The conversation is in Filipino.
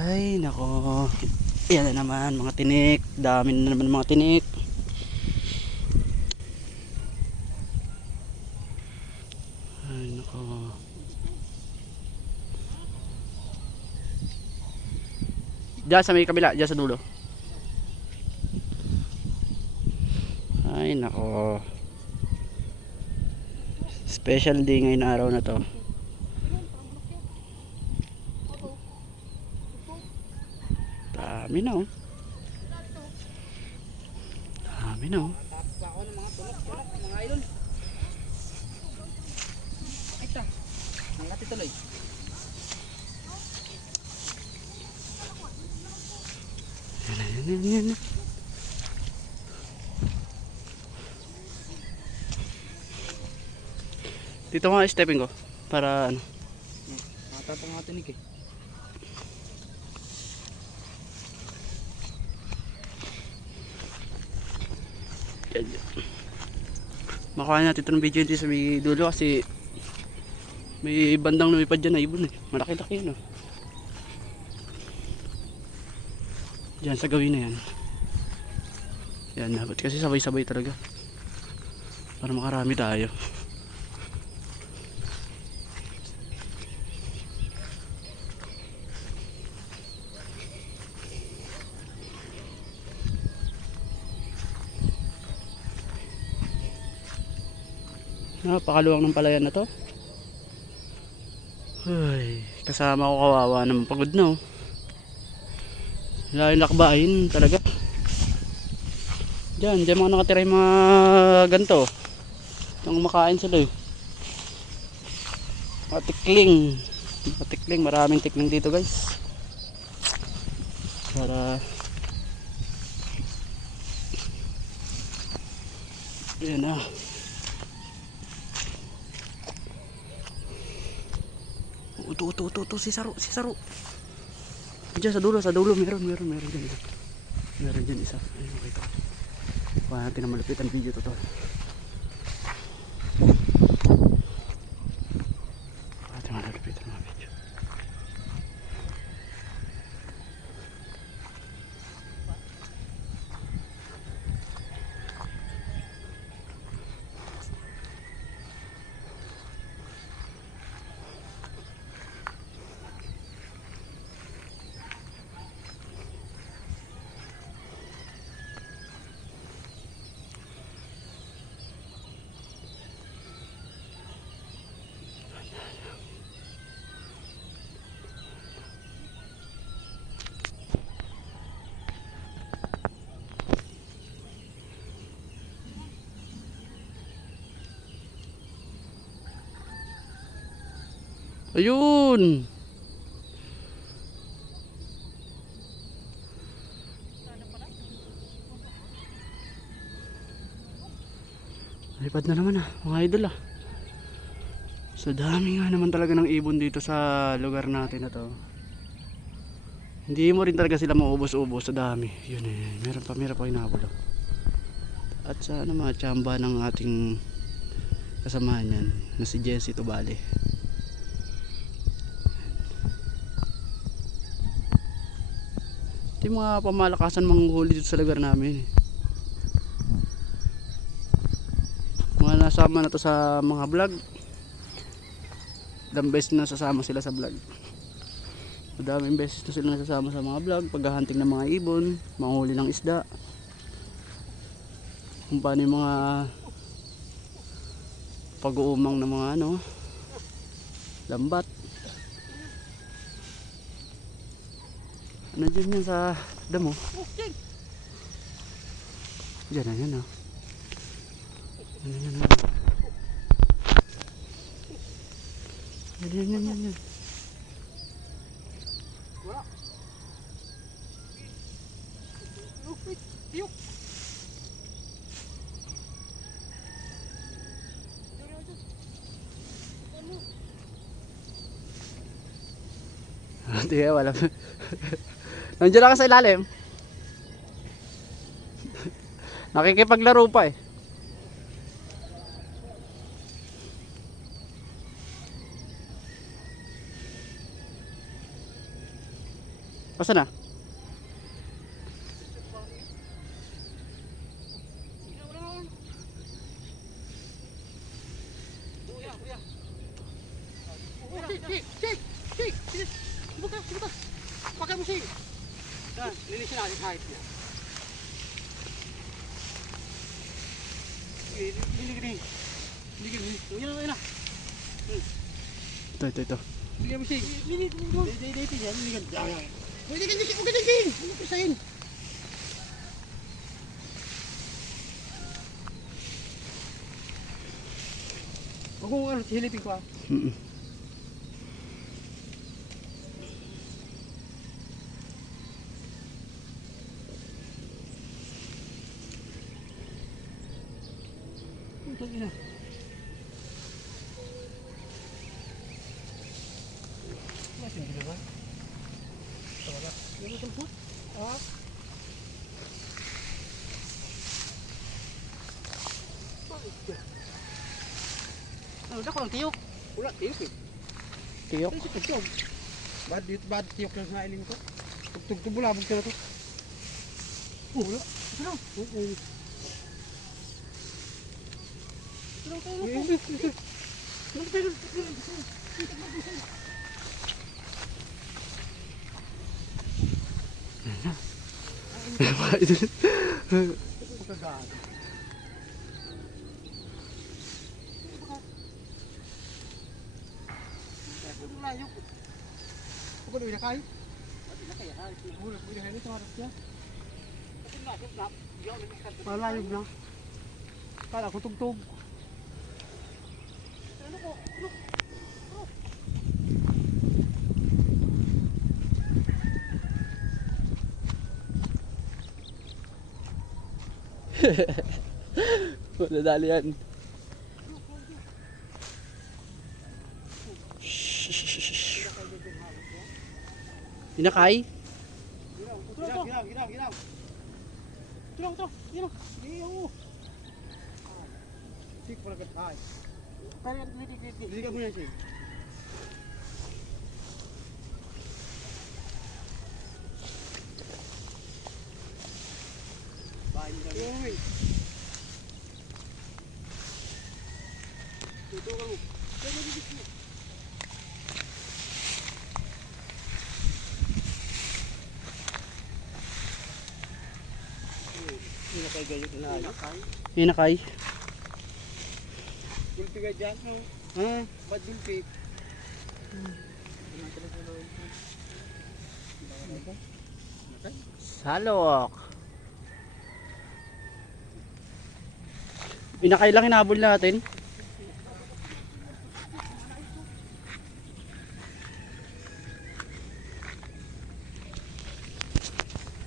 Ay nako, yan na naman mga tinik, dami na naman mga tinik. Ay nako, diyan sa may kabila, diyan sa dulo. Ay nako, special day ngayon araw na to. Dami na oh, dami na oh. Ako ng mga tulok-tulok, mga idol. Ay ta, nangati tuloy. Yan. Dito nga stepping ko para ano. Matatang nga tinik eh. Makuha natin ito ng video dito sa may dulo kasi may bandang lumipad dyan na ibon eh. Malaki-laki yun oh. Diyan sa gawin na yan. Yan, dapat kasi sabay-sabay talaga. Para makarami tayo. Napakaluwang ng palayan na to. Ay, kasama ko kawawa naman, pagod na oh. Wala yung lakbayin talaga. Diyan mga nakatira yung mga ganito. Nang makain sila eh. Mga tikling, maraming tikling dito guys. Para yan ah. Ito, si Saro. Diyan sa dulo, meron dyan isa. Meron dyan isa. Ayun, makita. Kuha natin na malapit ang video to. Kuha natin malapit ang mga video. Ayun. Lipad na naman ah, mga idol ah. So dami nga naman talaga ng ibon dito sa lugar natin na to. Hindi mo rin talaga sila maubos-ubos sa dami. Yun eh, meron pa hinabol oh. At sa ano mga tsamba ng ating kasamahan yan na si Jessie Tubale. Ito yung mga pamalakasan manghuli dito sa lugar namin. Mga nasama na to sa mga vlog. Ilang beses na sasama sila sa vlog. Madaming beses na sila nasasama sa mga vlog. Paghahunting ng mga ibon, manghuli ng isda. Kung paano yung mga pag-uumang ng mga ano, lambat. Nandiyan yan sa damo. Diyan yan oh. Yan. Wala. Tiyuk. Hindi wala. Nandiyan lang ka sa ilalim. Nakikipaglaro pa eh. Asa na? Pakai musik. Nah, ini sih lagi high ya. Gini. Ini na. Ito. Bigyan mo siya. Ini yan. Ini kan. Pwede kan dikit. Okay, dikit. Ano ko sayin? Huwag kong ano, hilipin ko ah. Mm. Ito na. Masih di bawah. Tawala. Yung tulpot. Ah. Ano dah kurang tiuk. Ulat tiuk eh. Tiyok. Ini tugtog. Bad tiuk yang sa iling ko. Tugtog bulabog ka na to. Wala. Ano? Mga idol. Malayog na. Kala ko tugtog. Nadali yan. Inakay? Ginaw. Tulong. Iyo. Sik pala kat ay. Kaya dili. Dili ka muna siya. Bahay ni kami. Ito ka mo. Inakay gayo na ayo. Inakay? Gulpi ka dyan, no? Ha? Ba't gulpi? Salok. Inakay lang hinabol natin.